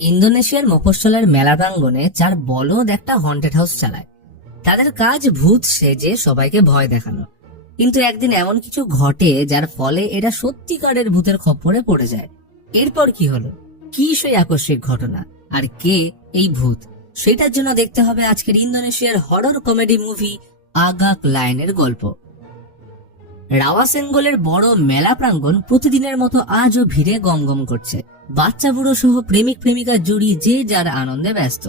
ইন্দোনেশিয়ার মফস্বলের মেলা প্রাঙ্গণে 4 বলদ একটা হন্টেড হাউস চালায়। তাদের কাজ ভূত সেজে সবাইকে ভয় দেখানো। কিন্তু একদিন এমন কিছু ঘটে যার ফলে এরা সত্যিকারের ভূতের খপ্পরে পড়ে যায়। এরপর কি হলো, কি সেই আকস্মিক ঘটনা, আর কে এই ভূত, সেটার জন্য দেখতে হবে আজকের ইন্দোনেশিয়ার হরর কমেডি মুভি আগাক লায়নের গল্প। রাওয়াসেনগোলের বড় মেলা প্রাঙ্গণ প্রতিদিনের মতো আজও ভিড়ে গমগম করছে। বাচ্চা বুড়ো সহ প্রেমিক প্রেমিকা জুড়ি যে যার আনন্দে ব্যস্ত।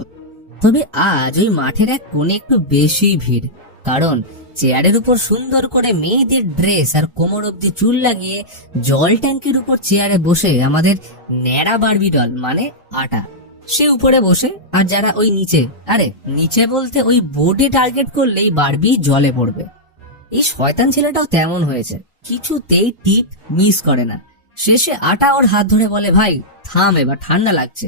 তবে আজ ওই মাঠের এক কোণে একটু বেশি ভিড়, কারণ চেয়ারের উপর সুন্দর করে মেয়েদের ড্রেস আর কোমর অব্দি চুল লাগিয়ে জল ট্যাঙ্কের উপর চেয়ারে বসে আমাদের ন্যাড়া বারবি ডল মানে আটা, সে উপরে বসে, আর যারা ওই নিচে, আরে নিচে বলতে ওই বোর্ডে টার্গেট করলেই বারবি জলে পড়বে। এই শয়তান ছেলেটাও তেমন হয়েছে, কিছুতেই টিপ মিস করে না। শেষে আটা ওর হাত ধরে বলে, ভাই থাম, এবার ঠান্ডা লাগছে,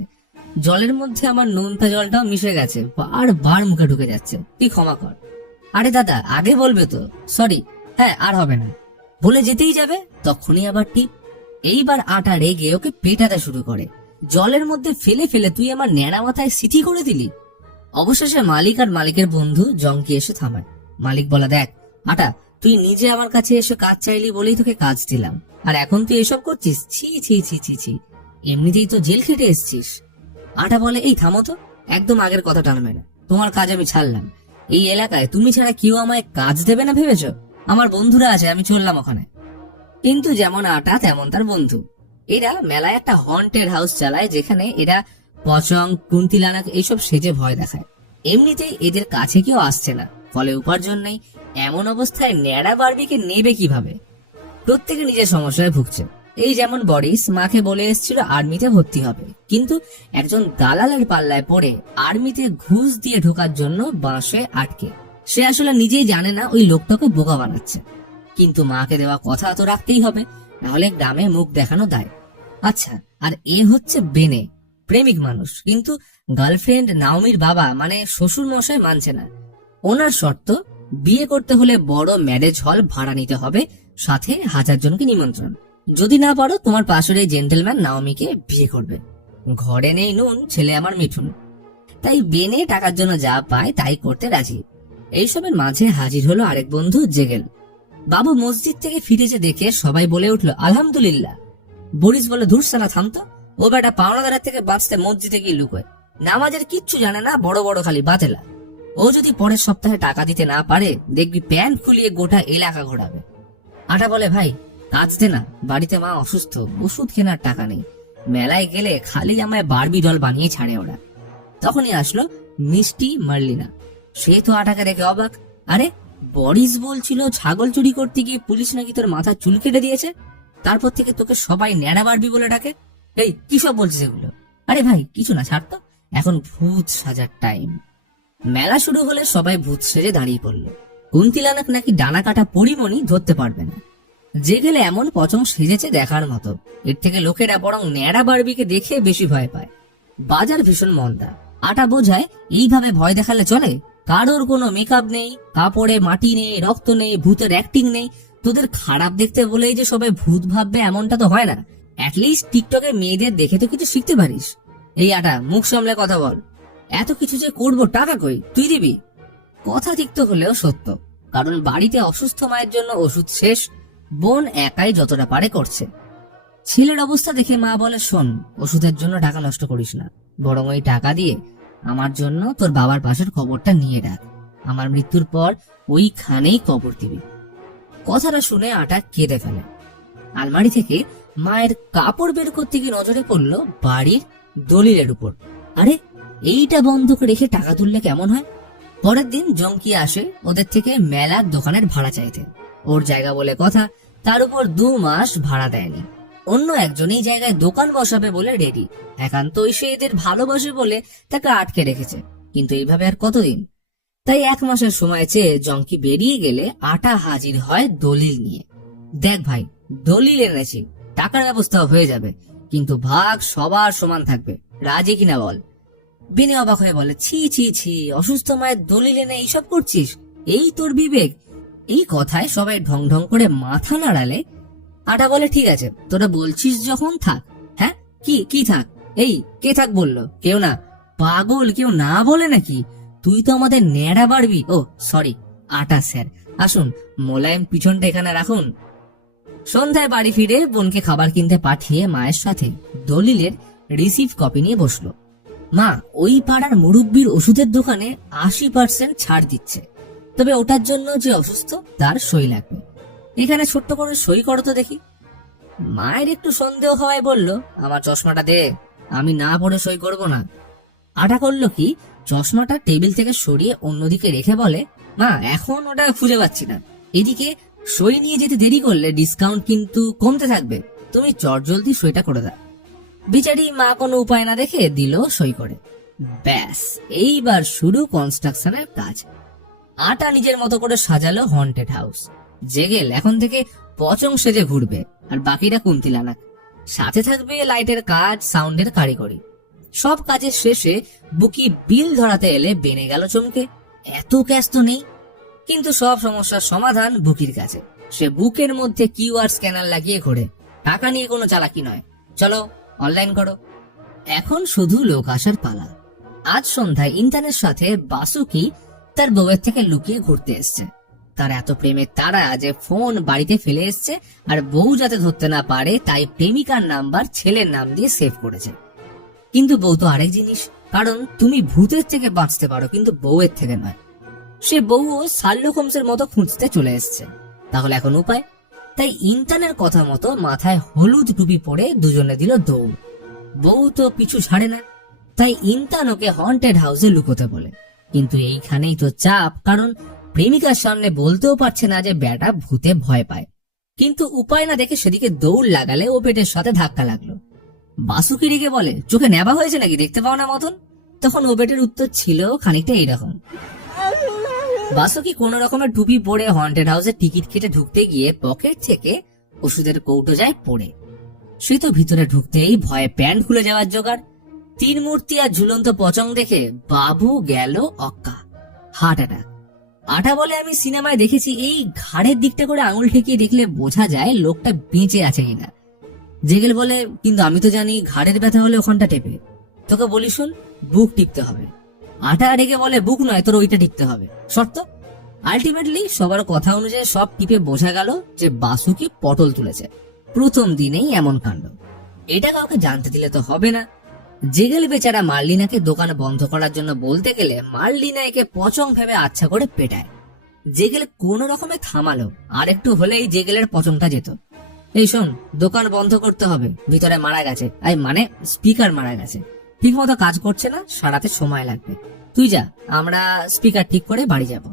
জলের মধ্যে আমার নোনতা জলটাও মিশে গেছে, বারবার মুখে ঢুকে যাচ্ছে, তুই ক্ষমা কর। আরে দাদা, আগে বলবে তো, সরি, হ্যাঁ আর হবে না, বলে যেতেই যাবে, তখনই আবার টিপ। এইবার আটা রেগে ওকে পেটাতে শুরু করে, জলের মধ্যে ফেলে ফেলে তুই আমার ন্যাড়া মাথায় সিটি করে দিলি। অবশেষে মালিক আর মালিকের বন্ধু জঙ্কি এসে থামায়। মালিক বলে, দেখ আটা, তুই নিজে আমার কাছে এসে কাজ চাইলি বলেই তোকে কাজ দিলাম, আর এখন তুই এসব করছিস, ছি ছি ছি ছি ছি, এমনিতেই তো জেল খেটে এসছিস। আটা বলে, এই থামো তো, একদম আগের কথা টানবে না, তোমার কাজ আমি ছাড়লাম। এই এলাকায় তুমি ছাড়া কেউ আমায় কাজ দেবে না ভেবেছ? আমার বন্ধুরা আছে, আমি চললাম ওখানে। কিন্তু যেমন আটা তেমন তার বন্ধু। এরা মেলায় একটা হন্টেড হাউস চালায়, যেখানে এরা পচং কুন্তিলানাক এইসব সেজে ভয় দেখায়। এমনিতেই এদের কাছে কেউ আসছে না, ফলে উপার্জন নেই। এমন অবস্থায় ন্যাড়া বারবিকে নেবে কিভাবে? প্রত্যেকে নিজের সমস্যায় ভুগছে। এই যেমন বরিস মাকে বলে এসেছিল আর্মিতে ভর্তি হবে, কিন্তু একজন দালালের পাল্লায় পড়ে আর্মিতে ঘুষ দিয়ে ঢোকার জন্য বাঁশে আটকে। সে আসলে নিজেই জানে না ওই লোকটাকে বোকা বানাচ্ছে, কিন্তু মাকে দেওয়া কথা তো রাখতেই হবে, নাহলে গ্রামে মুখ দেখানো দায়। আচ্ছা, আর এ হচ্ছে বেনে, প্রেমিক মানুষ, কিন্তু গার্লফ্রেন্ড নাওমির বাবা মানে শ্বশুর মশাই মানছে না। ওনার শর্ত, বিয়ে করতে হলে বড় ম্যারেজ হল ভাড়া নিতে হবে, সাথে 1000 জনকে নিমন্ত্রণ। যদি না পারো তোমার পাশের এই জেন্টেলম্যান নাওমিকে বিয়ে করবে। ঘরে নেই নুন, ছেলে আমার মিঠুন। তাই বেনে টাকার জন্য যা পায় তাই করতে রাজি। এইসবের মাঝে হাজির হলো আরেক বন্ধু, জেগেল। বাবু মসজিদ থেকে ফিরেছে দেখে সবাই বলে উঠলো, আলহামদুলিল্লাহ। বরিস বলে, ধুর শালা থামতো, ও বেটা পাওনাদারের থেকে বাঁচতে মসজিদে গিয়ে লুকোয়, নামাজের কিচ্ছু জানে না, বড় বড় খালি বাতেলা। ও যদি পরের সপ্তাহে টাকা দিতে না পারে, দেখবি প্যান্ট খুলিয়ে গোটা এলাকা ঘোরাবে। আটা বলে, ভাই কাজ দে না, বাড়িতে মা অসুস্থ, ওষুধ কেনার টাকা নেই, মেলায় গেলে খালি আমায় বারবি ডল বানিয়ে ছাড়ে ওরা। তখনই আসলো মিষ্টি মার্লিনা। সে তো আটাকে দেখে অবাক। আরে বরিস বলছিল ছাগল চুরি করতে গিয়ে পুলিশ নাকি তোর মাথা চুল কেটে দিয়েছে, তারপর থেকে তোকে সবাই ন্যাড়া বারবি বলে ডাকে। এই কি সব বলছিস এগুলো? আরে ভাই কিছু না, ছাড় তো, এখন ভূত সাজার টাইম। মেলা শুরু হলে সবাই ভূত সেজে দাঁড়িয়ে পড়লো। কুন্তিলানাক নাকি ডানা কাটা পরিমণি ধরতে পারবে না। যে গেলে এমন পচং সেজেছে দেখার মতো, এর থেকে লোকেরা বরং ন্যাড়া বারবিকে দেখে বেশি ভয় পায়। বাজার ভীষণ মন্দা। আটা বোঝায় এইভাবে ভয় দেখালে চলে? কারোর কোনো মেকআপ নেই, কাপড়ে মাটি নেই, রক্ত নেই, ভূতের অ্যাক্টিং নেই। তোদের খারাপ দেখতে বলেই যে সবাই ভূত ভাববে এমনটা তো হয় না। অ্যাটলিস্ট টিকটকে মেয়েদের দেখে তো কিছু শিখতে পারিস। এই আটা, মুখ সামলে কথা বল, এত কিছু যে করবো, টাকা কই, তুই দিবি? কথা তিক্ত হলেও সত্য, কারণ বাড়িতে অসুস্থ মায়ের জন্য ওষুধ শেষ, বোন একাই যতটা পারে করছে। ছেলের অবস্থা দেখে মা বলে, শোন, ওষুধের জন্য টাকা নষ্ট করিস না, বরং ওই টাকা দিয়ে আমার জন্য তোর বাবার পাশের কবরটা নিয়ে ডাক, আমার মৃত্যুর পর ওইখানেই কবর দিবি। কথাটা শুনে আটা কেঁদে ফেলে। আলমারি থেকে মায়ের কাপড় বের করতে গিয়ে নজরে পড়লো বাড়ির দলিলের উপর। আরে এইটা বন্ধক রেখে টাকা তুললে কেমন হয়? পরের দিন জঙ্কি আসে ওদের থেকে মেলার দোকানের ভাড়া চাইতে। ওর জায়গা বলে কথা, তার উপর 2 মাস ভাড়া দেয়নি। অন্য একজন এই জায়গায় দোকান বসাবে বলে রেডি, একান্তই সে এদের ভালোবাসে বলে তাকে আটকে রেখেছে। কিন্তু এইভাবে আর কতদিন? তাই 1 মাসের সময় চেয়ে জঙ্কি বেরিয়ে গেলে আটা হাজির হয় দলিল নিয়ে। দেখ ভাই, দলিল এনেছি, টাকার ব্যবস্থাও হয়ে যাবে, কিন্তু ভাগ সবার সমান থাকবে, রাজি কিনা বল? বেনে অবাক হয়ে বলে, ছি ছি ছি, অসুস্থ মায়ের দলিল এনে এইসব করছিস? এই তোর বিবেক? এই কথায় সবাই ঢং ঢং করে মাথা নাড়ালে আটা বলে, ঠিক আছে, তোরা বলছিস যখন থাক। হ্যাঁ, কি কি থাক? এই কে থাক বললো? কেউ না। পাগল, কেউ না বলে নাকি? তুই তো আমাদের ন্যাড়া বাড়বি। ও সরি, আটা স্যার। আসুন, মোলায়েম পিছনটা এখানে রাখুন। সন্ধ্যায় বাড়ি ফিরে বোনকে খাবার কিনতে পাঠিয়ে মায়ের সাথে দলিলের রিসিভ কপি নিয়ে বসলো। মা, ওই পাড়ার মুরব্বির ওষুধের দোকানে 80% ছাড় দিচ্ছে, তবে ওটার জন্য যে অসুস্থ তার সই লাগবে। এখানে ছোট্ট করে সই করো তো দেখি। মায়ের একটু সন্দেহ হওয়ায় বলল, আমার চশমাটা দে, আমি না পড়ে সই করব না। আটা করলো কি, চশমাটা টেবিল থেকে সরিয়ে অন্যদিকে রেখে বলে, মা এখন ওটা খুঁজে পাচ্ছি না। এদিকে সই নিয়ে যেতে দেরি করলে ডিসকাউন্ট কিন্তু কমতে থাকবে, তুমি চটজলদি সইটা করে দাও। বিচারি মা কোনো উপায় না দেখে দিল সই করে। ব্যাস, এইবার শুরু কনস্ট্রাকশনের কাজ। আটা নিজের মতো করে সাজালো হন্টেড হাউস। জেগেল এখন থেকে পচং সেজে ঘুরবে, আর বাকিরা কুন্তিলানা। সাথে থাকবে লাইটের কাজ, সাউন্ডের কারিগরি। সব কাজের শেষে বুকি বিল ধরাতে এলে বেনে গেল চমকে। এত ক্যাশ তো নেই, কিন্তু সব সমস্যার সমাধান বুকির কাছে। সে বুকের মধ্যে কিউআর স্ক্যানার লাগিয়ে ঘোরে। টাকা নিয়ে কোনো চালাকি নয়, চলো অনলাইন করো। এখন শুধু লোক আসার পালা। আজ সন্ধ্যায় ইন্টারনেট সাথে বাসুকি তার বউয়ের থেকে লুকিয়ে ঘুরতে এসছে। তার এত প্রেমের তারা যে ফোন বাড়িতে ফেলে এসছে, আর বউ যাতে ধরতে না পারে তাই প্রেমিকার নাম্বার ছেলের নাম দিয়ে সেভ করেছে। কিন্তু বউ তো আরেক জিনিস, কারণ তুমি ভূতের থেকে বাঁচতে পারো কিন্তু বউয়ের থেকে নয়। সে বউও শার্লক হোমসের মতো খুঁজতে চলে এসছে। তাহলে এখন উপায়? তাই ইন্টারনের কথা মতো মাথায় হলুদ টুপি পরে দুজনে দিল দৌড়। বউ তো পিছু ছাড়ে না, তাই ইন্টান ওকে হন্টেড হাউসে লুকোতে বলে। কিন্তু এইখানেই তো চাপ, কারণ প্রেমিকার সামনে বলতেও পারছে না যে বেটা ভূতে ভয় পায়। কিন্তু উপায় না দেখে সেদিকে দৌড় লাগালে ও পেটের সাথে ধাক্কা লাগলো। বাসুকি রেগে বলে, চোখে নেবা হয়েছে নাকি, দেখতে পাও না মতন? তখন ও পেটের উত্তর ছিল খানিকটা এইরকম। বাসুকি কোন রকমের টুপি পরে হন্টেড হাউসে টিকিট কেটে ঢুকতে গিয়ে পকেট থেকে ওষুধের কৌটো যায় পড়ে। সে তো ভিতরে ঢুকতেই ভয়ে প্যান্ট খুলে যাওয়ার জোগাড়। তিন মূর্তি আর ঝুলন্ত পচং দেখে বাবু গেল অক্কা, হার্ট অ্যাটাক। আটা বলে, আমি সিনেমায় দেখেছি এই ঘাড়ের দিকটা করে আঙুল ঠেকিয়ে দেখলে বোঝা যায় লোকটা বেঁচে আছে কিনা। জেগেল বলে, কিন্তু আমি তো জানি ঘাড়ের ব্যথা হলে ওখানটা টেপে। তোকে বলি শুন, বুক টিপতে হবে। আটা রেগে বলে, বুক নয়, তোর ওইটা টিপতে হবে, শর্ত। আলটিমেটলি সবার কথা অনুযায়ী সব টিপে বোঝা গেল যে বাসুকি পটল তুলেছে। প্রথম দিনেই এমন কাণ্ড। এটা কাউকে জানতে দিলে তো হবে না। জেগেল বেচারা মার্লিনাকে দোকান বন্ধ করার জন্য বলতে গেলে মার্লিনা একে পচং ভেবে আচ্ছা করে পেটায়। জেগেল কোন রকমে থামালো, আর একটু হলেই জেগেলের পচংটা যেত। এই শোন, দোকান বন্ধ করতে হবে, ভিতরে মারা গেছে, মানে স্পিকার মারা গেছে, ঠিক মতো কাজ করছে না, সারাতে সময় লাগবে। তুই যা, আমরা স্পিকার ঠিক করে বাড়ি যাব।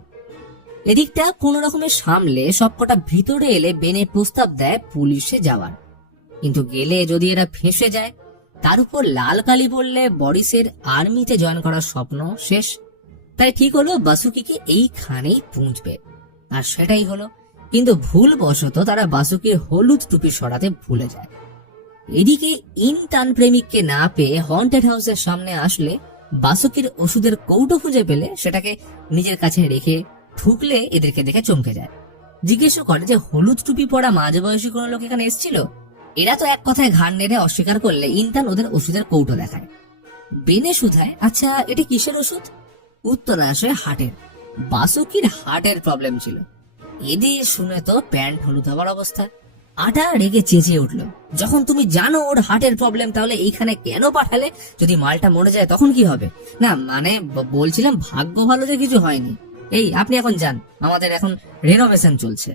এদিকটা কোন রকমের সামলে সবকটা ভিতরে এলে বেনে প্রস্তাব দেয় পুলিশে যাওয়ার। কিন্তু গেলে যদি এরা ফেঁসে যায়, তার উপর লাল কালি বললে বরিসের আর্মিতে জয়েন করার স্বপ্ন শেষ। তাই ঠিক হলো বাসুকিকে এইখানেই পুঁছবে, আর সেটাই হলো। কিন্তু ভুল বশত তারা বাসুকির হলুদ টুপি সরাতে ভুলে যায়। এদিকে ইনটান প্রেমিককে না পেয়ে হন্টেড হাউসের সামনে আসলে বাসুকির ওষুধের কৌটো খুঁজে পেলে সেটাকে নিজের কাছে রেখে ঢুকলে এদেরকে দেখে চমকে যায়। জিজ্ঞেস করে যে হলুদ টুপি পরা মাঝবয়সী কোনো লোক এখানে এসেছিল। এরা তো এক কথায় ঘাড় নেড়ে অস্বীকার করলে ইনটান ওদের ওষুধের কৌটো দেখায়। বেনে শুধায়, আচ্ছা এটা কিসের ওষুধ? উত্তর আসে হার্টের। বাসুকির হার্টের প্রবলেম ছিল। এদের শুনে তো প্যান্ট হলুদ হবার অবস্থা। আটা রেগে চেঁচিয়ে উঠলো, যখন তুমি জানো ওর হার্টের প্রবলেম তাহলে এইখানে কেন পাঠালে? যদি মালটা মরে যায় তখন কি হবে? না মানে বলছিলাম ভাগ্য ভালো যে কিছু হয়নি। এই আপনি এখন যান, আমাদের এখন রেনোভেশন চলছে।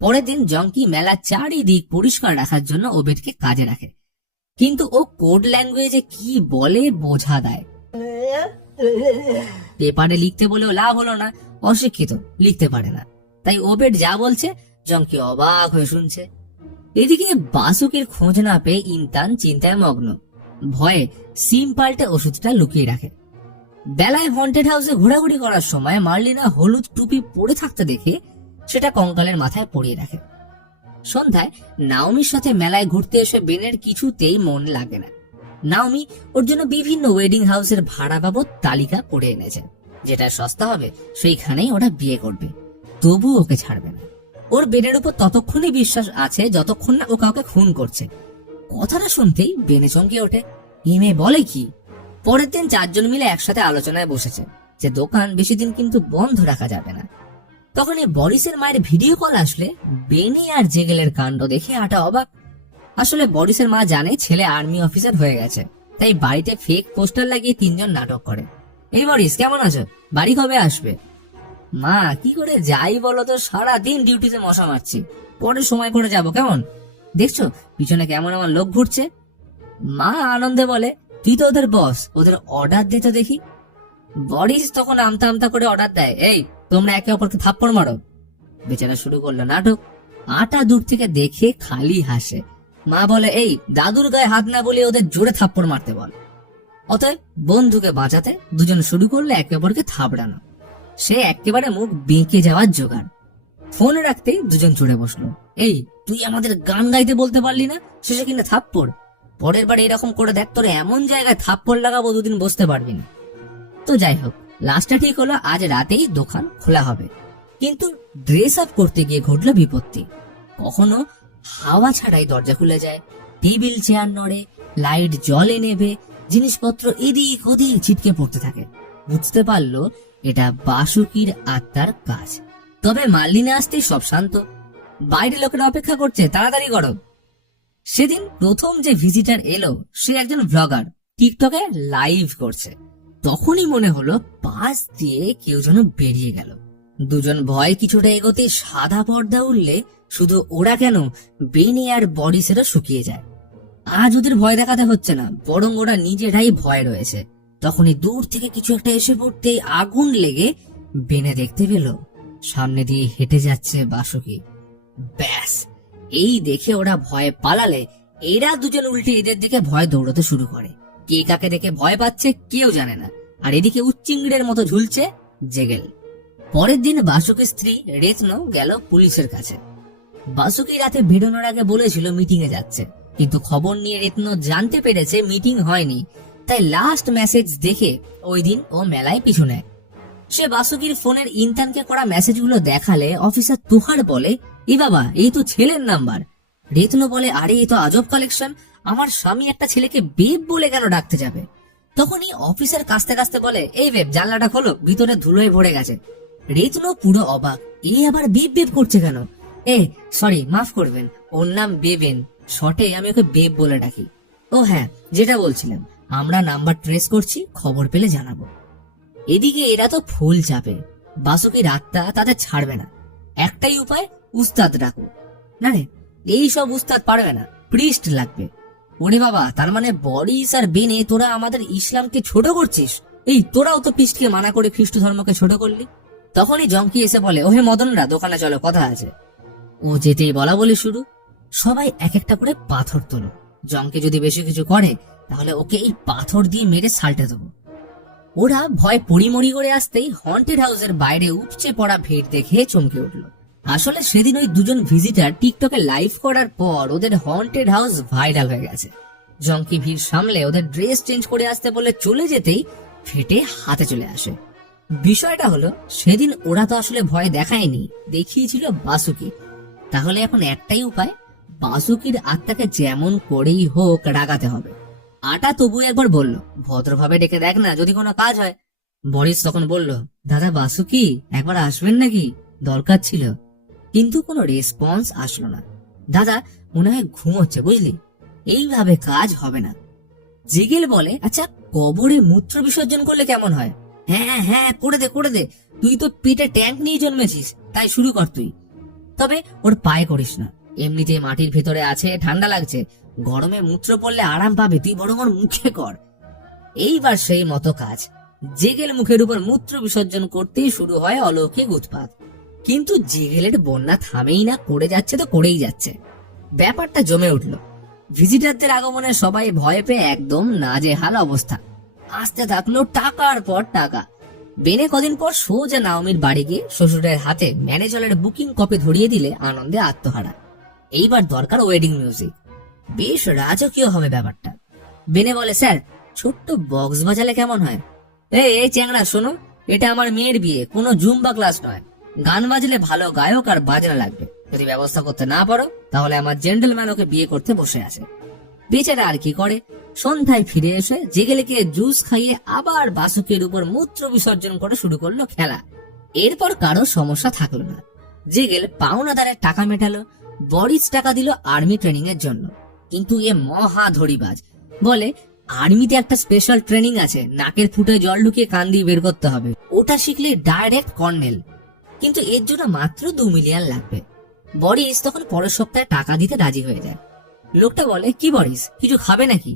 পরের দিন জঙ্কি মেলা চারিদিক পরিষ্কার রাখার জন্য ওবেদকে কাজে রাখে, কিন্তু ও কোড ল্যাঙ্গুয়েজে কি বলে বোঝা দেয়। পেপারে লিখতে বলেও লাভ হলো না, অশিক্ষিত, লিখতে পারে না। তাই ওবেদ যা বলছে জঙ্কি অবাক হয়ে শুনছে। এদিকে বাসুকির খোঁজ না পেয়ে ইনটান চিন্তায় মগ্ন, ভয়ে সিম পাল্টে ওষুধটা লুকিয়ে রাখে। বেলায় হন্টেড হাউসে ঘোরাঘুরি করার সময় মার্লিনা হলুদ টুপি পরে থাকতে দেখে সেটা কঙ্কালের মাথায় পরিয়ে রাখে। সন্ধ্যায় নাওমির সাথে মেলায় ঘুরতে এসে বেনের কিছুতেই মন লাগে না। নাওমি ওর জন্য বিভিন্ন ওয়েডিং হাউসের ভাড়া বাবদ তালিকা করে এনেছে, যেটা সস্তা হবে সেইখানেই ওরা বিয়ে করবে। তবু ওকে ছাড়বে না। ওর বেনের উপর ততক্ষণই বিশ্বাস আছে যতক্ষণ না ও কাউকে খুন করছে। কথাটা শুনতেই বেনে চমকে ওঠে। এই মেয়ে বলে কি? পরের দিন 4 জন মিলে একসাথে আলোচনায় বসেছে যে দোকান বেশি দিন কিন্তু বন্ধ রাখা যাবে না। তখন এই বরিসের মায়ের ভিডিও কল আসলে বেনি আর জেগেলের কাণ্ড দেখে আটা অবাক। আসলে বরিসের মা জানে ছেলে আর্মি অফিসার হয়ে গেছে, তাই বাড়িতে ফেক পোস্টার লাগিয়ে 3 জন নাটক করে। এই বরিস, কেমন আছো? বাড়ি কবে আসবে? মা, কি করে যাই বলো তো, সারাদিন ডিউটিতে মশা মারছি, পরে সময় করে যাব। কেমন দেখছো পিছনে কেমন আমার লোক ঘুরছে? মা আনন্দে বলে, তুই তো ওদের বস, ওদের অর্ডার দে তো দেখি। বরিস তখন আমতা আমতা করে অর্ডার দেয়, এই তোমরা একে অপরকে থাপ্পড় মারো। বেচারা শুরু করলো নাটক। আটা দূর থেকে দেখে খালি হাসে। মা বলে, এই দাদুর গায়ে হাত না বলে ওদের জোরে থাপ্পড় মারতে বল। অতএব বন্ধুকে বাঁচাতে দুজন শুরু করলে একে অপরকে থাপড়ানো। সে একেবারে মুখ বেঁকে যাওয়ার জোগাড়। ফোন রাখতেই দুজন চড়ে বসলো। এই, তুই আমাদের গান গাইতে বলতে পারলি না, শেষে কিনা থাপ্পড়। পরের বার এরকম করে দেখ, তোর এমন জায়গায় থাপ্পড় লাগাবো 2 দিন বসতে পারবি না। তো যাই হোক, লাস্টে ঠিক হলো আজ রাতেই দোকান খোলা হবে। কিন্তু ড্রেস আপ করতে গিয়ে ঘটলো বিপত্তি। কখনো হাওয়া ছাড়াই দরজা খুলে যায়, টেবিল চেয়ার নড়ে, লাইট জ্বলে নেবে, জিনিসপত্র এদিক ওদিক ছিটকে পড়তে থাকে। বুঝতে পারলো এটা বাসুকির আত্মার কাজ। তবে মাল্লিনে আসতেই সব শান্ত। বাইরে লোকেরা অপেক্ষা করছে, তাড়াতাড়ি করো। সেদিন প্রথম যে ভিজিটার এলো সে একজন ব্লগার, টিকটকে লাইভ করছে। তখনই মনে হলো পাশ দিয়ে কেউ যেন বেরিয়ে গেল। দুজন ভয় কিছুটা এগোতে সাদা পর্দা উঠলে শুধু ওরা কেন, বেনি আর বরিসেরও শুকিয়ে যায়। আজ ওদের ভয় দেখাতে হচ্ছে না, বরং ওরা নিজেরাই ভয় রয়েছে। তখনই দূর থেকে কিছু একটা এসে পড়তেই আগুন লেগে বেনে দেখতে পেল সামনে দিয়ে হেঁটে যাচ্ছে বাসুকি। ব্যাস, এই দেখে ওরা ভয়ে পালালে এরা দুজন উল্টে এদের দিকে ভয় দৌড়তে শুরু করে। কে কাকে দেখে ভয় পাচ্ছে কেউ জানে না। আর এদিকে উচ্চিংড়ের মতো ঝুলছে জেগেল। পরের দিন বাসুকির স্ত্রী রেতন গেল পুলিশের কাছে। বাসুকি রাতে বেরোনোর আগে বলেছিল মিটিং এ যাচ্ছে, কিন্তু খবর নিয়ে রেতন জানতে পেরেছে মিটিং হয়নি। তাই লাস্ট মেসেজ দেখে ওই দিন ও মেলায় পিছু নেয়। সে বাসুকির ফোনের ইন্টার্নকে করা মেসেজগুলো দেখালে অফিসার তুহার বলে, এ বাবা, এই তো ছেলের নাম্বার। রেতন বলে, আরে এই তো আজব কালেকশন, আমার স্বামী একটা ছেলেকে বেব বলে কেন ডাকতে যাবে? তখনই অফিসার কাস্তে কাস্তে বলে, এই বেব, জানলাটা খোলো, ভিতরে ধুলোয় ভরে গেছে। রেতন পুরো অবাক, এ আবার বেব বেব করছে কেন? সরি, মাফ করবেন, ওর নাম বেবেন, শর্টে আমি ওকে বেব বলে ডাকি। ও হ্যাঁ, যেটা বলছিলাম, আমরা নাম্বার ট্রেস করছি, খবর পেলে জানাবো। এদিকে এরা তো ফুল চাপে, বাসুকির আত্মা তাদের ছাড়বে না। একটাই উপায়, উস্তাদ ডাকো। না রে, এই সব উস্তাদ পারবে না, প্রিস্ট লাগবে। ওরে বাবা, তার মানে বরিস আর বেনে তোরা আমাদের ইসলামকে ছোট করছিস? এই তোরাও তো প্রিস্টকে মানা করে খ্রিস্ট ধর্মকে ছোট করলি। তখনই জঙ্কি এসে বলে, ওহে মদনরা, দোকানে চলো, কথা আছে। ও যেতেই বলা বলে শুরু। সবাই এক একটা করে পাথর তোলো। জঙ্কি যদি বেশি কিছু করে তাহলে ওকে এই পাথর দিয়ে মেরে সাল্টে দেবো। ওরা ভয় পড়িমড়ি করে আসতেই হন্টেড হাউসের বাইরে উপচে পড়া ভিড় দেখে চমকে উঠলো। আসলে সেদিন ওই দুজন ভিজিটার টিকটকে লাইভ করার পর ওদের হন্টেড হাউস ভাইরাল হয়ে গেছে। জঙ্কি ভিড় সামলে ওদের ড্রেস চেঞ্জ করে আসতে বলে চলে যেতেই ফেটে হাতে চলে আসে। বিষয়টা হলো, সেদিন ওরা তো আসলে ভয় দেখায়নি, দেখিয়েছিল বাসুকি। তাহলে এখন একটাই উপায়, বাসুকির আত্মাকে যেমন করেই হোক রাগাতে হবে। আটা তবু একবার বলল, ভদ্রভাবে ডেকে দেখ না, যদি কোনো কাজ হয়। বরিস তখন বলল, দাদা বাসুকি, একবার আসবেন নাকি, দরকার ছিল। কিন্তু কোনো রেসপন্স আসলো না। দাদা মনে হয় ঘুমোচ্ছে, বুঝলি, এইভাবে কাজ হবে না। জিগেল বলে, আচ্ছা কবরে মূত্র বিসর্জন করলে কেমন হয়? হ্যাঁ হ্যাঁ, করে দে করে দে, তুই তো পেটে ট্যাঙ্ক নিয়ে জন্মেছিস, তাই শুরু কর তুই। তবে ওর পায়ে করিস না, এমনিতে মাটির ভেতরে আছে, ঠান্ডা লাগছে, গরমে মূত্র পড়লে আরাম পাবে, তুই বরং ওর মুখে কর। এইবার সেই মতো কাজ। জেগেল মুখের উপর মূত্র বিসর্জন করতেই শুরু হয় অলৌকিক উৎপাত। কিন্তু জেগেলের বন্যা থামেই না, করে যাচ্ছে তো করেই যাচ্ছে। ব্যাপারটা জমে উঠল। ভিজিটারদের আগমনে সবাই ভয় পেয়ে একদম নাজেহাল অবস্থা। আসতে থাকলো টাকার পর টাকা। বেনে কদিন পর সোজা নাওমির বাড়ি গিয়ে শ্বশুরের হাতে ম্যানেজারের বুকিং কপি ধরিয়ে দিলে আনন্দে আত্মহারা। এইবার দরকার ওয়েডিং মিউজিক, বেশ রাজকীয় হবে ব্যাপারটা। বেনে বলে, স্যার ছোট্ট বক্স বাজালে কেমন হয়? এই চ্যাংড়া শোনো, এটা আমার মেয়ের বিয়ে, কোনো জুম্বা ক্লাস নয়। গান বাজলে ভালো গায়ক আর বাজনা লাগবে। যদি ব্যবস্থা করতে না পারো তাহলে আমার জেন্টলম্যান ওকে বিয়ে করতে বসে আছে। বেচারা আর কি করে, সন্ধ্যায় ফিরে এসে জেগেলেকে জুস খাইয়ে আবার বাসুকের উপর মূত্র বিসর্জন করে শুরু করলো খেলা। এরপর কারো সমস্যা থাকলো না। জেগেল পাওনাদারের টাকা মেটালো, বরিস টাকা দিল আর্মি ট্রেনিং এর জন্য। কিন্তু এ মহা ধড়িবাজ, বলে আর্মিতে একটা স্পেশাল ট্রেনিং আছে, নাকের ফুটে জল ঢুকিয়ে কান দিয়ে বের করতে হবে, ওটা শিখলে ডাইরেক্ট কর্নেল, কিন্তু এর জন্য মাত্র 2 মিলিয়ন লাগবে। বরিস তখন পরের সপ্তাহে টাকা দিতে রাজি হয়ে যায়। লোকটা বলে, কি বরিস, কিছু খাবে নাকি?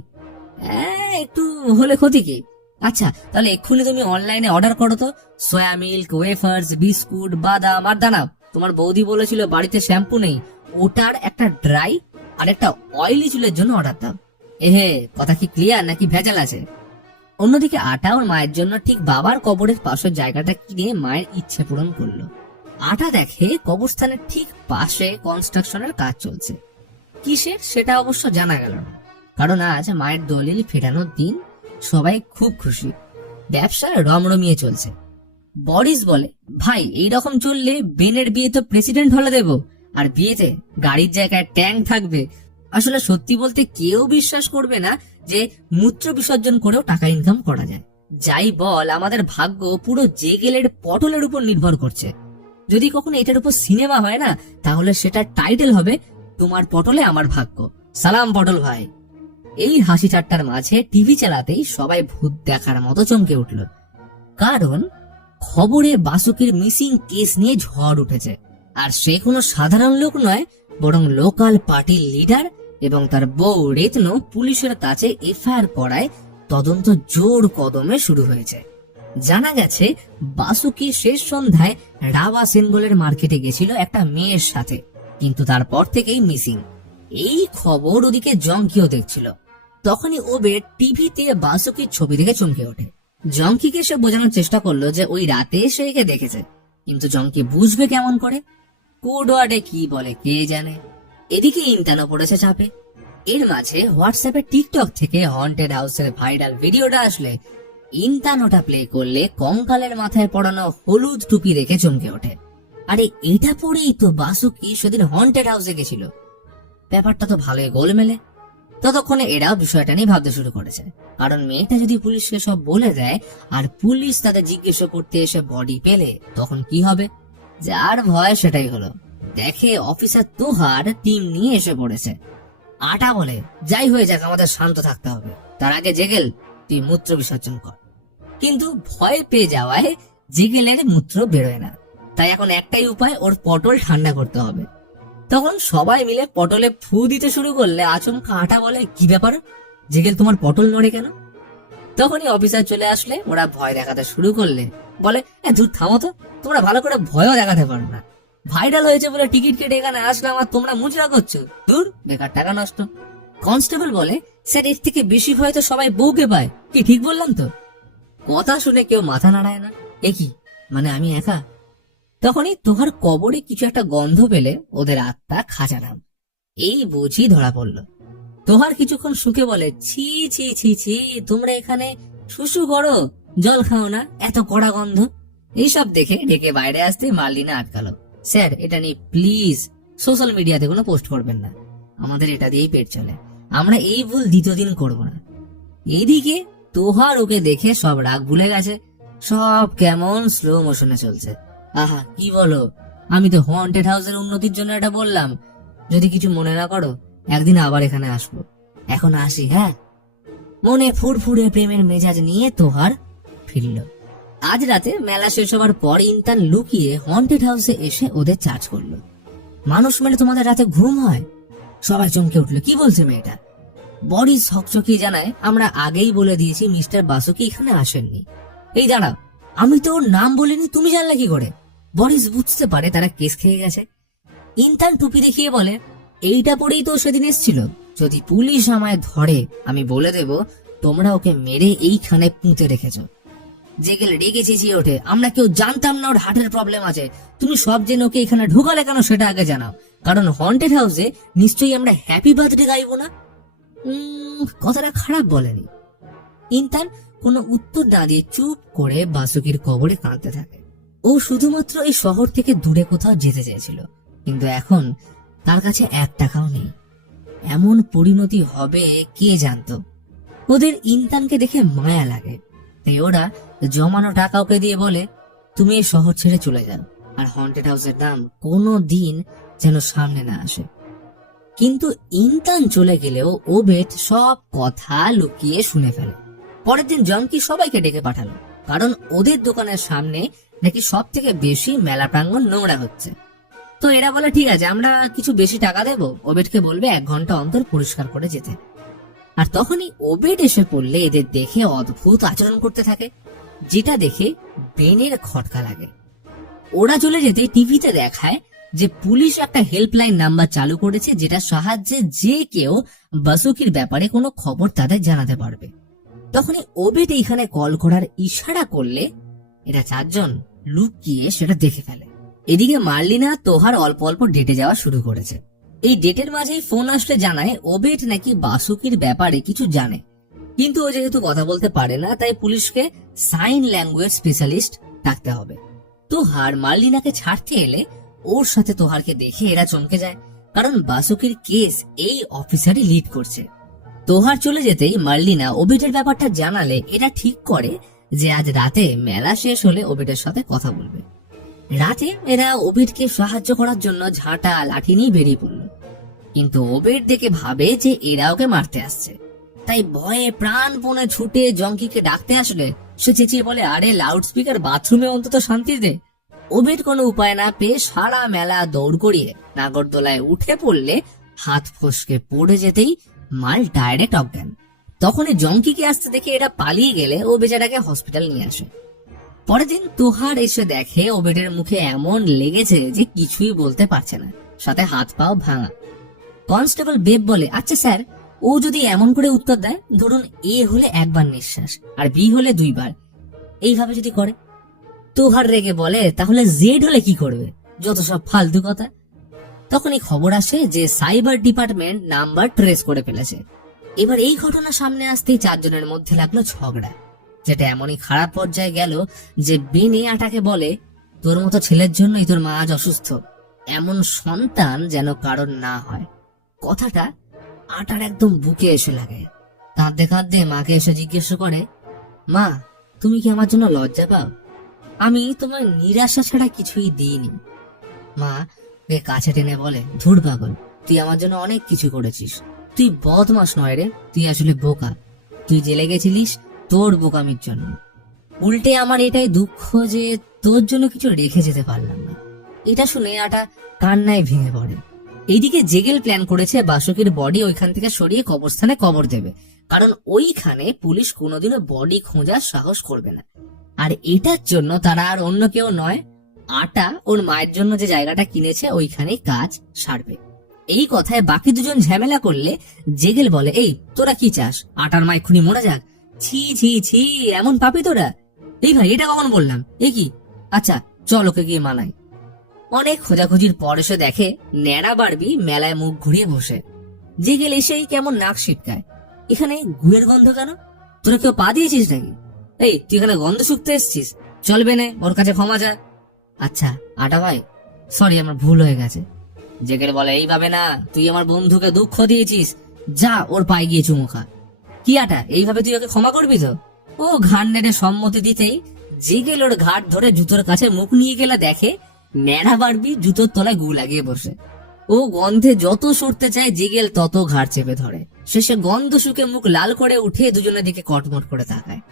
একটু হলে ক্ষতি কি? আচ্ছা তাহলে এক্ষুনি তুমি অনলাইনে অর্ডার করো তো, সয়া মিল্ক, ওয়েফার্স, বিস্কুট, বাদাম আর দানাও। তোমার বৌদি বলেছিল বাড়িতে শ্যাম্পু নেই, ওটার একটা ড্রাই আর একটা অয়েলি চুলের জন্য অর্ডার দাও। এহে, কথা কি ক্লিয়ার নাকি ভেজাল আছে? অন্যদিকে আটা ওর মায়ের জন্য ঠিক বাবার কবরের পাশের জায়গাটা কিনে মায়ের ইচ্ছে পূরণ করলো। আটা দেখে কবরস্থানের ঠিক পাশে কনস্ট্রাকশনের কাজ চলছে। কিসের সেটা অবশ্য জানা গেল না, কারণ আজ মায়ের দলিল ফেরানোর দিন। সবাই খুব খুশি, ব্যবসা রমরমিয়ে চলছে। বরিস বলে, ভাই এইরকম চললে বেনের বিয়ে তো প্রেসিডেন্ট হলে দেব, আর বিয়েতে গাড়ির জায়গায় ট্যাঙ্ক থাকবে। আসলে সত্যি বলতে কেউ বিশ্বাস করবে না যে মূত্র বিসর্জন করেও টাকা ইনকাম করা যায়। যাই বল, আমাদের ভাগ্য পুরো জেগেলের পটলের উপর নির্ভর করছে। যদি কখনো এটার উপর সিনেমা হয় না, তাহলে সেটা টাইটেল হবে তোমার পটলে আমার ভাগ্য। সালাম পটল ভাই। এই হাসি ঠাট্টার মাঝে টিভি চালাতেই সবাই ভূত দেখার মতো চমকে উঠল, কারণ খবরে বাসুকির মিসিং কেস নিয়ে ঝড় উঠেছে। আর সে কোনো সাধারণ লোক নয়, বরং লোকাল পার্টির লিডার এবং তার বউ রেতনো পুলিশের কাছে এফআইআর করায় তদন্ত জোর কদমে শুরু হয়েছে। জানা গেছে বাসুকি শেষ সন্ধ্যায় রাবা সেনগোলের মার্কেটে গেছিল একটা মেয়ের সাথে, কিন্তু তারপর থেকেই মিসিং। এই খবর ওদিকে জঙ্কিও দেখছিল। তখনই ওবে টিভিতে বাসুকির ছবি দেখে চমকে ওঠে। জঙ্কিকে সে বোঝানোর চেষ্টা করলো যে ওই রাতে সে একে দেখেছে, কিন্তু জঙ্কি বুঝবে কেমন করে? কোড ওয়ার্ডে কি বলে কে জানে। এদিকে ইন্টানও পড়েছে চাপে। এর মাঝে হোয়াটসঅ্যাপে টিকটক থেকে হন্টেড হাউসের ভাইরাল ভিডিওটা আসলে ইন্টান ওটা প্লে করলে কঙ্কালের মাথায় পড়ানো হলুদ টুপি দেখে চমকে ওঠে। আরে এটা পরেই তো বাসুকি সেদিন হন্টেড হাউসে গেছিল। ব্যাপারটা তো ভালোই গোলমেলে। ততক্ষণে এরাও বিষয়টা নিয়ে ভাবতে শুরু করেছে, কারণ মেয়েটা যদি পুলিশকে সব বলে দেয় আর পুলিশ তাদের জিজ্ঞেস করতে এসে বডি পেলে, তখন কি হবে? যার ভয় সেটাই হলো। দেখে অফিসার তোহার টিম নিয়ে এসে পড়েছে। আটা বলে, যাই হয়ে যাক আমাদের শান্ত থাকতে হবে, তার আগে জেগেল তুই মূত্র বিসর্জন কর। কিন্তু ভয় পেয়ে যাওয়ায় জেগেলের মূত্র বেরোয় না, তাই এখন একটাই উপায়, ওর পটল ঠান্ডা করতে হবে। তখন সবাই মিলে পটলে ফু দিতে শুরু করলে আচমকা আটা বলে, কি ব্যাপার জেগেল, তোমার পটল নড়ে কেন? তখনই অফিসার চলে আসলে ওরা ভয় দেখাতে শুরু করলে। বলে, দূর থামো তো, তোমরা ভালো করে ভয়ও দেখাতে পারো না। ভাইরাল হয়েছে বলে টিকিট কেটে এখানে আসলাম আর তোমরা মুচড়া করছো, দূর বেকার টাকা নষ্ট। কনস্টেবল বলে, স্যার এর থেকে বেশি ভয় তো সবাই বউকে পায়, কি ঠিক বললাম তো? কথা শুনে কেউ মাথা নাড়ায় না। একই মানে আমি একা? তখনই তোহার কবরে কিছু একটা গন্ধ পেলে ওদের আত্মা খাঁচা নাম, এই বুঝি ধরা পড়লো। তোহার কিছুক্ষণ সুখে বলে, ছি ছি ছি ছি, তোমরা এখানে শুশু করো, জল খাও না, এত কড়া গন্ধ। এইসব দেখে ডেকে বাইরে আসতে মার্লিনা আটকালো। স্যার এটা নিয়ে প্লিজ সোশ্যাল মিডিয়াতে কোনো পোস্ট করবেন না, আমাদের এটা দিয়েই পেট চলে, আমরা এই ভুল দ্বিতীয় দিন করবো না। এদিকে তোহার ওকে দেখে সব রাগ ভুলে গেছে, সব কেমন স্লো মোশনে চলছে। আহা কি বলো, আমি তো হন্টেড হাউসের উন্নতির জন্য এটা বললাম, যদি কিছু মনে না করো একদিন আবার এখানে আসবো, এখন আসি হ্যাঁ। মনে ফুরফুরে প্রেমের মেজাজ নিয়ে তোহার ফিরল। আজ রাতে মেলা শেষ হবার পর ইন্টান লুকিয়ে হন্টেড হাউসে এসে ওদের চার্জ করলো। মানুষ মেরে তোমাদের রাতে ঘুম হয়? সবাই চমকে উঠলো, কি বলছে মেয়েটা? বরিস হকচকিয়ে জানায়, আমরা আগেই বলে দিয়েছি মিস্টার বাসুকি এখানে আসেননি। এই দাঁড়াও, আমি তো ওর নাম বলিনি, তুমি জানলে কি করে? বরিস বুঝতে পারে তারা কেস খেয়ে গেছে। ইন্টান টুপি দেখিয়ে বলে, এইটা পরেই তো সেদিন এসেছিল, যদি পুলিশ আমায় ধরে আমি বলে দেব তোমরা ওকে মেরে এইখানে পুঁতে রেখেছ। জেগেল রেগে চেঁচিয়ে ওঠে, আমরা কেউ জানতাম না ওর হার্টের প্রবলেম আছে, তুমি সব জেনে ওকে এখানে ঢোকালে কেন সেটা আগে জানাও, কারণ হন্টেড হাউসে নিশ্চয়ই আমরা হ্যাপি বার্থডে গাইবো না। কথাটা খারাপ বলেনি। ইন্টান কোনো উত্তর না দিয়ে চুপ করে বাসুকির কবরে কাঁদতে থাকে। ও শুধুমাত্র এই শহর থেকে দূরে কোথাও যেতে চেয়েছিল, কিন্তু এখন তার কাছে 1 টাকাও নেই। এমন পরিণতি হবে কে জানতো। ওদের ইন্টানকে দেখে মায়া লাগে, তাই ওরা জমানো টাকা ওকে দিয়ে বলে, তুমি এই শহর ছেড়ে চলে যাও, আর হন্টেড হাউসের নাম কোনো দিন যেন সামনে না আসে। কিন্তু ইন্টান চলে গেলেও ওবেট সব কথা লুকিয়ে শুনে ফেলে। পরের দিন জঙ্কি সবাইকে ডেকে পাঠালো, কারণ ওদের দোকানের সামনে নাকি সব থেকে বেশি মেলা প্রাঙ্গণ নোংরা হচ্ছে। তো এরা বলে, ঠিক আছে, আমরা কিছু বেশি টাকা দেবো, ওবেটকে বলবে 1 ঘন্টা অন্তর পরিষ্কার করে যেতে। আর তখনই ওবেট এসে পড়লে এদের দেখে অদ্ভুত আচরণ করতে থাকে, যেটা দেখে বেনের খটকা লাগে। ওরা চলে যেতে টিভিতে দেখায় যে পুলিশ একটা হেল্পলাইন নাম্বার চালু করেছে, যেটা সাহায্যে যে কেউ বাসুকির ব্যাপারে কোনো খবর তাদের জানাতে পারবে। তখনই ওবেট এইখানে কল করার ইশারা করলে এরা 4 জন লুকিয়ে সেটা দেখে ফেলে। এদিকে মার্লিনা তোহার অল্প অল্প ডেটে যাওয়া শুরু করেছে। এই ডেটের মাঝেই ফোন আসলে জানায় ওবেট নাকি বাসুকির ব্যাপারে কিছু জানে, কিন্তু ও যেহেতু কথা বলতে পারে না, তাই পুলিশকে সাইন ল্যাঙ্গুয়েজ স্পেশালিস্ট ডাকতে হবে। তোহার মার্লিনাকে ছাড়তে এলে ওর সাথে তোহারকে দেখে এরা চমকে যায়, কারণ বাসুকির কেস এই অফিসারই লিড করছে। তোহার চলে যেতেই মার্লিনা ওবেটের ব্যাপারটা জানালে এরা ঠিক করে যে আজ রাতে মেলা শেষ হলে ওবেটের সাথে কথা বলবে। রাতে এরা ওবেটকে সাহায্য করার জন্য ঝাঁটা লাঠি নিয়ে বেরিয়ে পড়ল, কিন্তু ওবেট দেখে ভাবে যে এরা ওকে মারতে আসছে, তাই ভয়ে প্রাণপণে ছুটে জঙ্কিকে ডাকতে আসলে সে চেঁচিয়ে বলে, আরে লাউড স্পিকার বাথরুমে অন্তত শান্তি দে। ওবেট কোনো উপায় না পেয়ে সারা মেলা দৌড় করিয়ে নাগরদোলায় উঠে পড়লে হাত ফসকে পড়ে যেতেই মাল ডাইরেক্ট অজ্ঞান। তখনই জঙ্কিকে আসতে দেখে এরা পালিয়ে গেলে ও বেচারাকে হসপিটাল নিয়ে আসে। পরের দিন তোহার এসে দেখে ওবেটের মুখে এমন লেগেছে যে কিছুই বলতে পারছে না, সাথে হাত পাও ভাঙা। কনস্টেবল বেব বলে, আচ্ছা স্যার, ও যদি এমন করে উত্তর দেয়, ধরুন এ হলে 1 বার নিঃশ্বাস আর বি হলে 2 বার, এইভাবে যদি করে? তোহার রেগে বলে, তাহলে জেড হলে কি করবে? যত সব ফালতু কথা। তখনই খবর আসে যে সাইবার ডিপার্টমেন্ট নাম্বার ট্রেস করে ফেলেছে। এবার এই ঘটনা সামনে আসতেই 4 জনের মধ্যে লাগলো ঝগড়া, যেটা এমনই খারাপ পর্যায়ে গেল যে বেনে আটাকে বলে, তোর মতো ছেলের জন্যই তোর মা আজ অসুস্থ, এমন সন্তান যেন কারণ না হয়। কথাটা আটার একদম বুকে এসে লাগে। কাঁদতে কাঁদতে মাকে এসে জিজ্ঞেস করে, মা, তুমি কি আমার জন্য লজ্জা পাও? আমি তোমার নিরাশা ছাড়া কিছুই দিইনি। মা কাছে টেনে বলে, ধুর পাগল, তুই আমার জন্য অনেক কিছু করেছিস, তুই বদমাস নয় রে, তুই আসলে বোকা, তুই জেলে গেছিলিস তোর বোকামির জন্য। উল্টে আমার এটাই দুঃখ যে তোর জন্য কিছু রেখে যেতে পারলাম না। এটা শুনে আটা কান্নায় ভেঙে পড়ে। এইদিকে জেগেল প্ল্যান করেছে বাসুকির বডি ওইখান থেকে সরিয়ে কবরস্থানে কবর দেবে, কারণ ওইখানে পুলিশ কোনোদিনও বডি খোঁজার সাহস করবে না। আর এটার জন্য তারা আর অন্য কেউ নয়, আটা ওর মায়ের জন্য যে জায়গাটা কিনেছে ওইখানে কাজ সারবে। এই কথায় বাকি 2 জন ঝামেলা করলে জেগেল বলে, এই তোরা কি চাস, আটার মা এক্ষুনি মরে যাক? ছি ছি ছি, এমন পাপি তোরা? এই ভাই, এটা কখন বললাম? এ কি? আচ্ছা চল ওকে গিয়ে মানাই। অনেক খোঁজাখুঁজির পর এসে দেখে ন্যাড়া বারবি মেলায় মুখ ঘুরিয়ে বসে। জেগেল এসেই কেমন নাক ছিটকায়, এখানে গুয়ের গন্ধ কেন? তোরা কেউ পা দিয়েছিস নাকি? এই তুই এখানে গন্ধ শুকতে এসছিস? চলবে না, ওর কাছে ক্ষমা যা। আচ্ছা আটা ভাই, সরি, আমার ভুল হয়ে গেছে। জেগেল বলে, এইভাবে না, তুই আমার বন্ধুকে দুঃখ দিয়েছিস, যা ওর পায়ে গিয়ে চুমু খা। কি আটা, এইভাবে তুই ওকে ক্ষমা করবি তো? ও ঘাড় নেড়ে সম্মতি দিতেই জেগেল ওর ঘাট ধরে জুতোর কাছে মুখ নিয়ে গেলে দেখে ন্যাড়া বারবি জুতোর তলায় গু লাগিয়ে বসে। ও গন্ধে যত সরতে চায় জেগেল তত ঘাড় চেপে ধরে। শেষে গন্ধ শুকে মুখ লাল করে উঠে দুজনের দিকে কটমট করে তাকায়।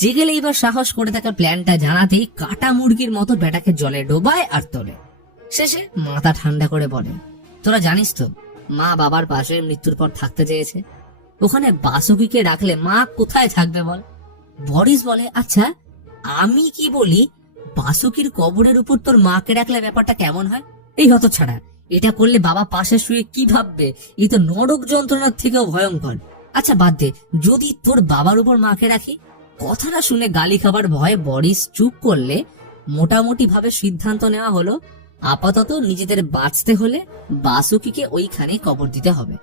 জেগেল এইবার সাহস করে থাকা প্ল্যানটা জানাতেই কাটা মুরগির মতো বেটাকে জলে ডোবায় আর তোলে। শেষে মাথা ঠান্ডা করে বলে, তোরা জানিস তো মা বাবার পাশে মৃত্যুর পর থাকতে চেয়েছে, ওখানে বাসুকিকে রাখলে মা কোথায় থাকবে বল? বরিস বলে, আচ্ছা আমি কি বলি, বাসুকির কবরের উপর তোর মাকে রাখলে ব্যাপারটা কেমন হয়? এই হতচ্ছাড়া, এটা করলে বাবা পাশে শুয়ে কি ভাববে? এই তো নরক যন্ত্রণার থেকেও ভয়ঙ্কর। আচ্ছা বাদ দে, যদি তোর বাবার উপর মাকে রাখি? কথাটা শুনে গালি খাবার ভয়ে বরিস চুপ করলে মোটামুটি ভাবে সিদ্ধান্ত নেওয়া হলো, আপাতত নিজেদের বাঁচতে হলে বাসুকিকে ওইখানে কবর দিতে হবে।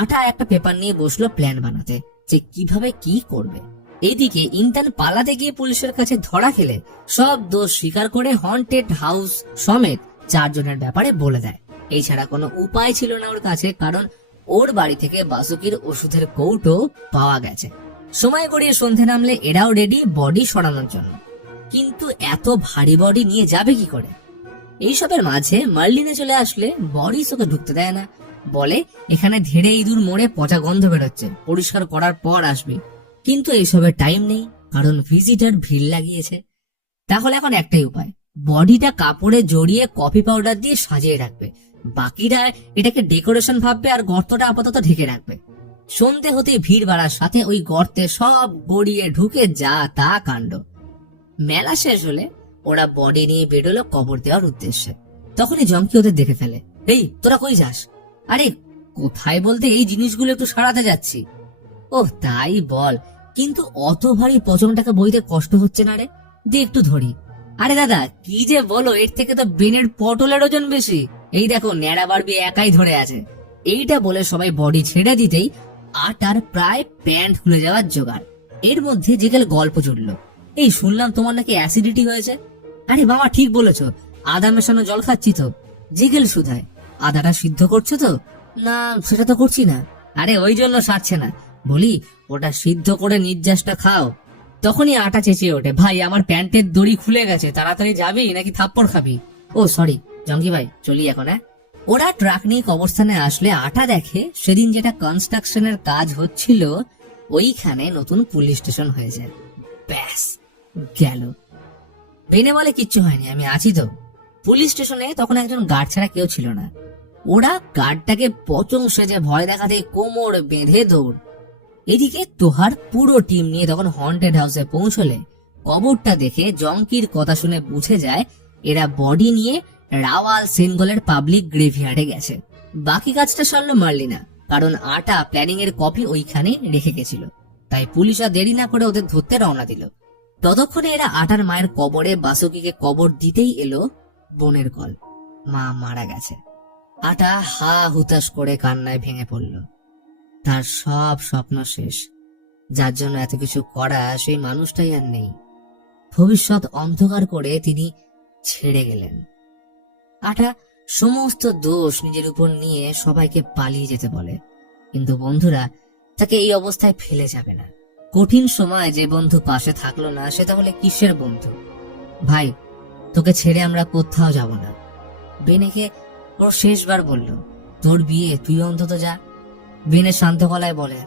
আটা একটা পেপার নিয়ে বসলো প্ল্যান বানাতে যে কিভাবে কি করবে। এইদিকে ইন্টার্ন পালাতে গিয়ে পুলিশের কাছে ধরা খেলে সব দোষ স্বীকার করে হন্টেড হাউস সমেত 4 জনের ব্যাপারে বলে দেয়। এছাড়া কোনো উপায় ছিল না ওর কাছে, কারণ ওর বাড়ি থেকে বাসুকির ওষুধের কৌটো পাওয়া গেছে। সময় গড়িয়ে সন্ধে নামলে এরাও রেডি বডি সরানোর জন্য, কিন্তু এত ভারী বডি নিয়ে যাবে কি করে? এইসবের মাঝে মার্লিনে চলে আসলে বরিস ওকে ঢুকতে দেয় না, বলে এখানে ধেড়ে ইঁদুর মোড়ে পচা গন্ধ বেরোচ্ছে, পরিষ্কার করার পর আসবি। কিন্তু এইসবের টাইম নেই, কারণ ভিজিটার ভিড় লাগিয়েছে। তাহলে এখন একটাই উপায়, বডিটা কাপড়ে জড়িয়ে কফি পাউডার দিয়ে সাজিয়ে রাখবে, বাকিরা এটাকে ডেকোরেশন ভাববে আর গর্তটা আপাতত ঢেকে রাখবে। সন্ধে হতে ভিড় বাড়ার সাথে ওই গর্তে সব গড়িয়ে ঢুকে যা তা কাণ্ড। মেলা শেষ হলে ওরা বডি নিয়ে বেরোলো কবর দেওয়ার উদ্দেশ্যে। তখনই জমকি ওদের দেখে ফেলে। এই তোরা কই যাস? আরে কোথায় বলতে এই জিনিসগুলো একটু সারাতে যাচ্ছি। ওহ তাই বল, কিন্তু অত ভারী পচমটাকে বইতে কষ্ট হচ্ছে না রে, দিয়ে একটু ধরি। আরে দাদা কি যে বলো, এর থেকে তো বেনের পটলের ওজন বেশি। এই দেখো ন্যাড়া বারবি একাই ধরে আছে। এইটা বলে সবাই বডি ছেড়ে দিতেই আটার প্রায় প্যান্ট খুলে যাওয়ার জোগাড়। এর মধ্যে জিগেল গল্প জুড়লো, এই শুনলাম তোমার নাকি অ্যাসিডিটি হয়েছে। আরে বাবা ঠিক বলেছ, আদা মেশানো জল খাচ্ছি তো। জিগেল শুধায়, আদাটা সিদ্ধ করছো তো? না সেটা তো করছি না। আরে ওই জন্য সারছে না, বলি ওটা সিদ্ধ করে নির্যাসটা খাও। তখনই আটা চেঁচিয়ে ওঠে, ভাই আমার প্যান্টের দড়ি খুলে গেছে, তাড়াতাড়ি যাবি নাকি থাপ্পড় খাবি? ও সরি জঙ্গি ভাই, চলি এখন। হ্যাঁ, ওরা ট্রাক নিয়ে কবরস্থানে আসলে আটা দেখে সেদিন যেটা কনস্ট্রাকশনের কাজ হচ্ছিল ওইখানে নতুন পুলিশ স্টেশন হয়েছে। ব্যাস গেল। বেনে বলে কিচ্ছু হয়নি, আমি আছি তো। পুলিশ স্টেশনে তখন একজন গার্ড ছাড়া কেউ ছিল না। ওরা গার্ডটাকে পচং সেজে ভয় দেখাতে কোমর বেঁধে দৌড়। এদিকে তোহার পুরো টিম নিয়ে তখন হন্টেড হাউসে পৌঁছলে কবরটা দেখে জঙ্কির কথা শুনে বুঝে যায় এরা বডি নিয়ে রাওয়াল সেনগলের পাবলিক গ্রেভিয়ার্ডে গেছে। বাকি কাজটা সারলো মার্লিনা, কারণ আটা প্ল্যানিং এর কপি ওইখানে রেখে গেছিল। তাই পুলিশ আর দেরি না করে ওদের ধরতে রওনা দিল। ততক্ষণে এরা আটার মায়ের কবরে বাসুকিকে কবর দিতেই এলো বোনের কল, মা মারা গেছে। আটা হা হুতাশ করে কান্নায় ভেঙে পড়ল। তার সব স্বপ্ন শেষ, যার জন্য এত কিছু করা সেই মানুষটাই আর নেই। ভবিষ্যৎ অন্ধকার করে তিনি ছেড়ে গেলেন। আটা সমস্ত দোষ নিজের উপর নিয়ে সবাইকে পালিয়ে যেতে বলে, কিন্তু বন্ধুরা তাকে এই অবস্থায় ফেলে যাবে না। কঠিন সময় যে বন্ধু পাশে থাকলো না সে তাহলে কিসের বন্ধু? ভাই তোকে ছেড়ে আমরা কোথাও যাব না। বেনেকে ওর শেষবার বলল, তোর বিয়ে তুই অন্তত যা। বেনে শান্ত গলায় বলে,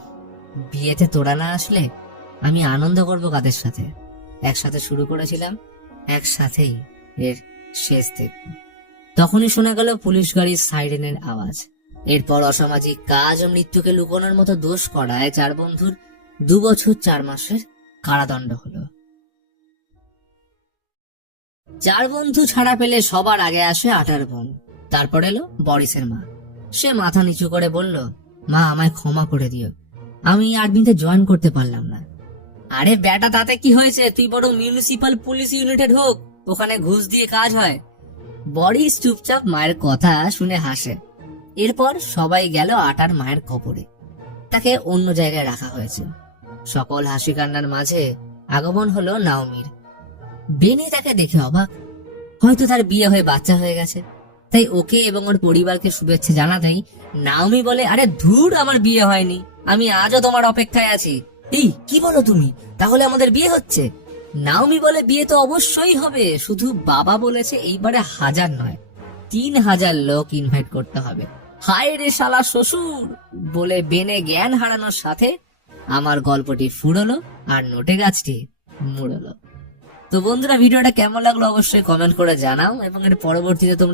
বিয়েতে তোরা না আসলে আমি আনন্দ করব কাদের সাথে? একসাথে শুরু করেছিলাম, একসাথেই এর শেষ দেখব। তখনই শোনা গেল পুলিশ গাড়ির সাইরেনের আওয়াজ। এরপর অসামাজিক কাজ ও মৃত্যুকে লুকোনোর মতো দোষ করায় চার বন্ধুর 2 বছর 4 মাসের কারাদণ্ড হলো। চার বন্ধু ছাড়া পেলে সবার আগে আসে আটার বোন, তারপর এলো বরিসের মা। সে মাথা নিচু করে বলল, মা আমায় ক্ষমা করে দিও, আমি আর্মিতে জয়েন করতে পারলাম না। আরে বেটা তাতে কি হয়েছে, তুই বড় মিউনিসিপাল পুলিশ ইউনিটে ঢোক, ওখানে ঘুষ দিয়ে কাজ হয়। বরিস চুপচাপ মায়ের কথা শুনে হাসে। এরপর সবাই গেল আটার মায়ের কবরে। তাকে অন্য জায়গায় রাখা হয়েছে। সকল হাসি কান্নার মাঝে আগমন হলো নাওমির। বেনে তাকে দেখে অবাক, হয়তো তার বিয়ে হয়ে বাচ্চা হয়ে গেছে, তাই ওকে এবং ওর পরিবারকে শুভেচ্ছা জানাতেই নাওমি বলে, আরে ধুর আমার বিয়ে হয়নি, আমি আজও তোমার অপেক্ষায় আছি। এই কি বলো তুমি, তাহলে আমাদের বিয়ে হচ্ছে? নাওমি বলে, বিয়ে তো অবশ্যই হবে, শুধু বাবা বলেছে এইবারে 1000 নয় 3000 লোক ইনভাইট করতে হবে। হায় রে শালা শ্বশুর বলে বেনে জ্ঞান হারানোর সাথে আমার গল্পটি ফুরলো আর নোটে গাছটি মুড়লো। তো বন্ধুরা ভিডিওটা কেমন লাগলো অবশ্যই কমেন্ট করে জানাও, এবং এর পরবর্তীতে তোমরা